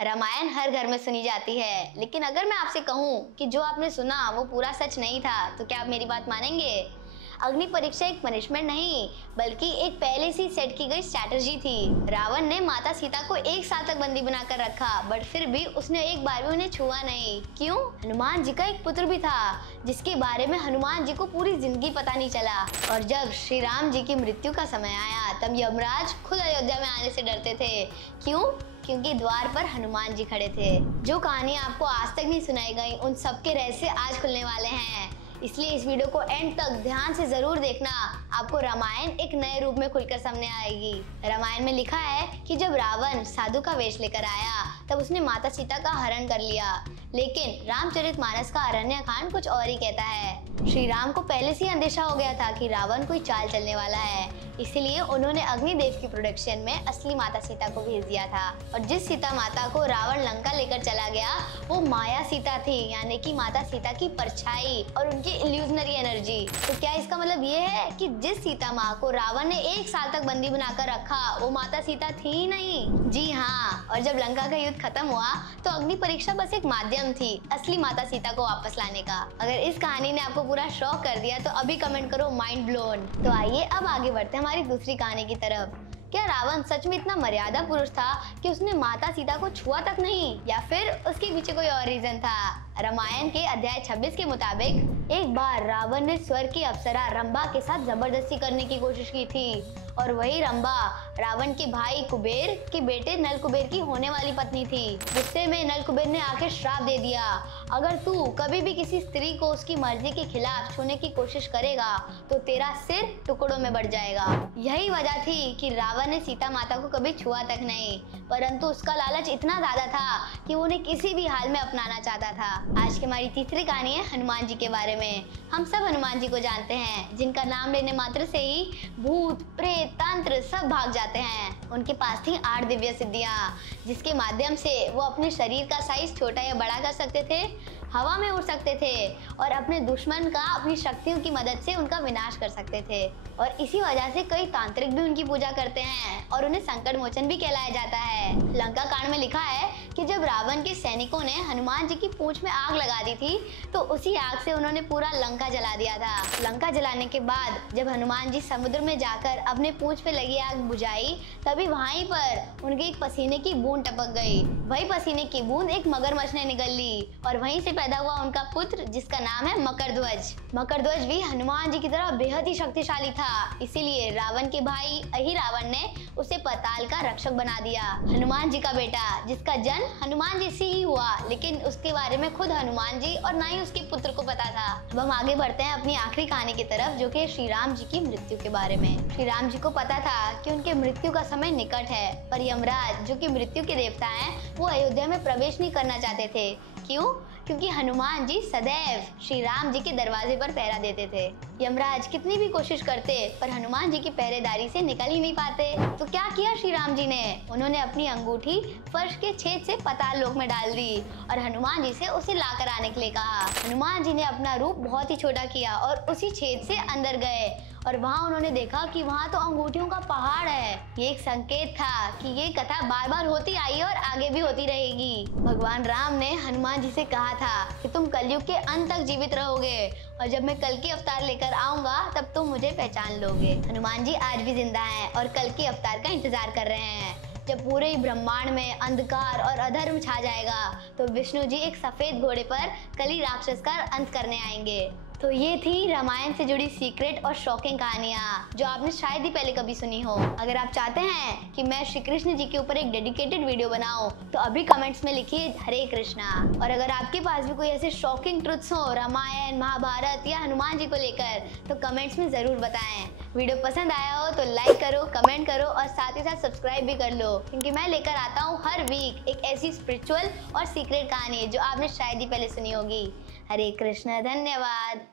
रामायण हर घर में सुनी जाती है, लेकिन अगर मैं आपसे कहूँ कि जो आपने सुना वो पूरा सच नहीं था, तो क्या आप मेरी बात मानेंगे? अग्नि परीक्षा एक पनिशमेंट नहीं, बल्कि एक पहले से सेट की गई स्ट्रैटेजी थी। रावण ने माता सीता को 1 साल तक बंदी बनाकर रखा, बट फिर भी उसने एक बार भी उन्हें छुआ नहीं। क्यों? हनुमान जी का एक पुत्र भी था, जिसके बारे में हनुमान जी को पूरी जिंदगी पता नहीं चला। और जब श्री राम जी की मृत्यु का समय आया, तब यमराज खुद अयोध्या में आने से डरते थे। क्यों? क्योंकि द्वार पर हनुमान जी खड़े थे। जो कहानी आपको आज तक नहीं सुनाई गई, उन सबके रहस्य आज खुलने वाले हैं। इसलिए इस वीडियो को एंड तक ध्यान से जरूर देखना, आपको रामायण एक नए रूप में खुलकर सामने आएगी। रामायण में लिखा है कि जब रावण साधु का वेश लेकर आया, तब उसने माता सीता का हरण कर लिया। लेकिन रामचरितमानस का अरण्यकांड कुछ और ही कहता है। श्री राम को पहले से ही अंदेशा हो गया था कि रावण कोई चाल चलने वाला है, इसलिए उन्होंने अग्निदेव की प्रोडक्शन में असली माता सीता को भेज दिया था। और जिस सीता माता को रावण लंका लेकर चला गया, वो माया सीता थी, यानी कि माता सीता की परछाई और उनकी इल्यूजनरी एनर्जी। तो क्या इसका मतलब ये है कि जिस सीता माँ को रावण ने 1 साल तक बंदी बनाकर रखा, वो माता सीता थी ही नहीं? जी हाँ। और जब लंका का युद्ध खत्म हुआ, तो अग्नि परीक्षा बस एक माध्यम थी असली माता सीता को वापस लाने का। अगर इस कहानी ने आपको पूरा शॉक कर दिया, तो अभी कमेंट करो माइंड ब्लोन। तो आइए अब आगे बढ़ते हैं हमारी दूसरी कहानी की तरफ। क्या रावण सच में इतना मर्यादा पुरुष था कि उसने माता सीता को छुआ तक नहीं, या फिर उसके पीछे कोई और रीजन था? रामायण के अध्याय 26 के मुताबिक एक बार रावण ने स्वर्ग की अप्सरा रंभा के साथ जबरदस्ती करने की कोशिश की थी, और वही रंभा रावण के भाई कुबेर के बेटे नल कुबेर की होने वाली पत्नी थी। गुस्से में नल कुबेर ने आखिर श्राप दे दिया, अगर तू कभी भी किसी स्त्री को उसकी मर्जी के खिलाफ छूने की कोशिश करेगा, तो तेरा सिर टुकड़ों में बढ़ जाएगा। यही वजह थी कि रावण ने सीता माता को कभी छुआ तक नहीं, परंतु उसका लालच इतना ज्यादा था कि वो उन्हें किसी भी हाल में अपनाना चाहता था। आज की हमारी तीसरी कहानी है हनुमान जी के बारे में। हम सब हनुमान जी को जानते हैं, जिनका नाम लेने मात्र से ही भूत प्रेत तंत्र सब भाग जाते हैं। उनके पास थी 8 दिव्य सिद्धियां, जिसके माध्यम से वो अपने शरीर का साइज छोटा या बड़ा कर सकते थे, हवा में उड़ सकते थे, और अपने दुश्मन का अपनी शक्तियों की मदद से उनका विनाश कर सकते थे। और इसी वजह से कई तांत्रिक भी उनकी पूजा करते हैं, और उन्हें संकट मोचन भी कहलाया जाता है। लंका कांड में लिखा है कि जब रावण के सैनिकों ने हनुमान जी की पूंछ में आग लगा दी थी, तो उसी आग से उन्होंने पूरा लंका जला दिया था। लंका जलाने के बाद जब हनुमान जी समुद्र में जाकर अपने पूंछ पे लगी आग बुझाई, तभी वहीं पर उनके एक पसीने की बूंद टपक गई। वही पसीने की बूंद एक मगरमच्छ ने निगल ली, और वहीं से पैदा हुआ उनका पुत्र, जिसका नाम है मकरध्वज। मकरध्वज भी हनुमान जी की तरह बेहद ही शक्तिशाली था, इसीलिए रावण के भाई अहिरावण ने उसे पाताल का रक्षक बना दिया। हनुमान जी का बेटा, जिसका जन्म हनुमान जी से ही हुआ, लेकिन उसके बारे में खुद हनुमान जी और ना ही उसके पुत्र को पता था। अब हम आगे बढ़ते हैं अपनी आखिरी कहानी की तरफ, जो कि श्री राम जी की मृत्यु के बारे में। श्री राम जी को पता था कि उनके मृत्यु का समय निकट है, पर यमराज, जो कि मृत्यु के देवता हैं, वो अयोध्या में प्रवेश नहीं करना चाहते थे। क्यों? क्योंकि हनुमान जी सदैव श्री राम जी के दरवाजे पर पहरा देते थे। यमराज कितनी भी कोशिश करते, पर हनुमान जी की पहरेदारी से निकल ही नहीं पाते। तो क्या किया श्री राम जी ने? उन्होंने अपनी अंगूठी फर्श के छेद से पाताल लोक में डाल दी, और हनुमान जी से उसे लाकर आने के लिए कहा। हनुमान जी ने अपना रूप बहुत ही छोटा किया और उसी छेद से अंदर गए, और वहाँ उन्होंने देखा कि वहाँ तो अंगूठियों का पहाड़ है। ये एक संकेत था कि ये कथा बार बार होती आई और आगे भी होती रहेगी। भगवान राम ने हनुमान जी से कहा था कि तुम कलयुग के अंत तक जीवित रहोगे, और जब मैं कल की अवतार लेकर आऊंगा, तब तुम मुझे पहचान लोगे। हनुमान जी आज भी जिंदा हैं और कल के अवतार का इंतजार कर रहे हैं। जब पूरे ब्रह्मांड में अंधकार और अधर्म छा जाएगा, तो विष्णु जी एक सफेद घोड़े पर कली राक्षस का अंत करने आएंगे। तो ये थी रामायण से जुड़ी सीक्रेट और शॉकिंग कहानियाँ, जो आपने शायद ही पहले कभी सुनी हो। अगर आप चाहते हैं कि मैं श्री कृष्ण जी के ऊपर एक डेडिकेटेड वीडियो बनाऊं, तो अभी कमेंट्स में लिखिए हरे कृष्णा। और अगर आपके पास भी कोई ऐसे शॉकिंग ट्रुथ्स हो रामायण, महाभारत या हनुमान जी को लेकर, तो कमेंट्स में जरूर बताएं। वीडियो पसंद आया हो तो लाइक करो, कमेंट करो, और साथ ही साथ सब्सक्राइब भी कर लो, क्योंकि मैं लेकर आता हूँ हर वीक एक ऐसी स्पिरिचुअल और सीक्रेट कहानी जो आपने शायद ही पहले सुनी होगी। हरे कृष्ण, धन्यवाद।